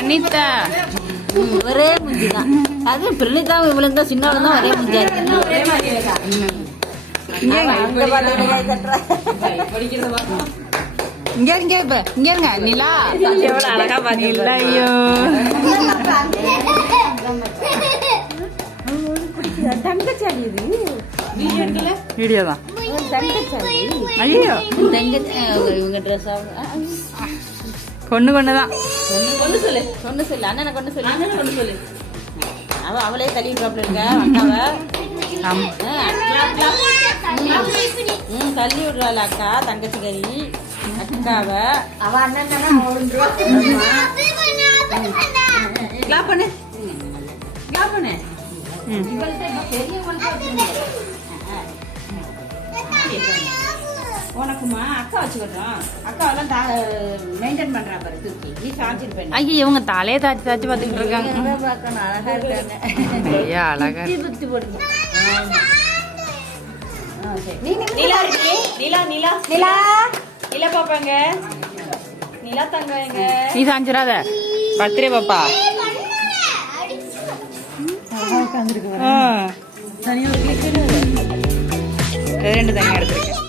பிரணீதா ஒரே முஞ்சி தான். அது பிரணீதா இவளும் தான் சின்னவளும் தான் ஒரே முஞ்சியா இருக்கு. இங்க இங்க இப்ப இங்க இருங்க நிலா எவ்வளவு அழகா பாத்தீங்களா? ஐயோ தங்கச்சாலி இது வீடியோ தான். தங்கச்சாலி ஐயோ தங்கச்சி இவங்க ட்ரெஸ் கொண்டு கொண்டுதான். கொண்டு சொல்லு அண்ணனை கொண்டு சொல்லு. அவளே தள்ளி ட்ராப்ல இருக்க அக்காவ தள்ளி விடுறாள் அக்கா தங்கச்சி கறி அக்காவ அவ அண்ணன் உனக்குமா அக்கா வச்சுக்கிட்டோம். அக்கா எல்லாம் மெயின்டைன் பண்றா பாரு தூக்கி நீ சாஞ்சிருப்பேன். ஐயா இவங்க தலையை தாச்சி தாச்சி பாத்துக்கிட்டு இருக்காங்க. பார்க்கணும் அழகா இருக்காங்க. ஐயா அழகா புத்தி போடுங்க. நிலா இருக்கு. நிலா பாப்பாங்க. நிலா தங்கங்க. நீ சாஞ்சிராத பத்திரே பாப்பா. ரெண்டு தனியா எடுத்துருக்கேன்.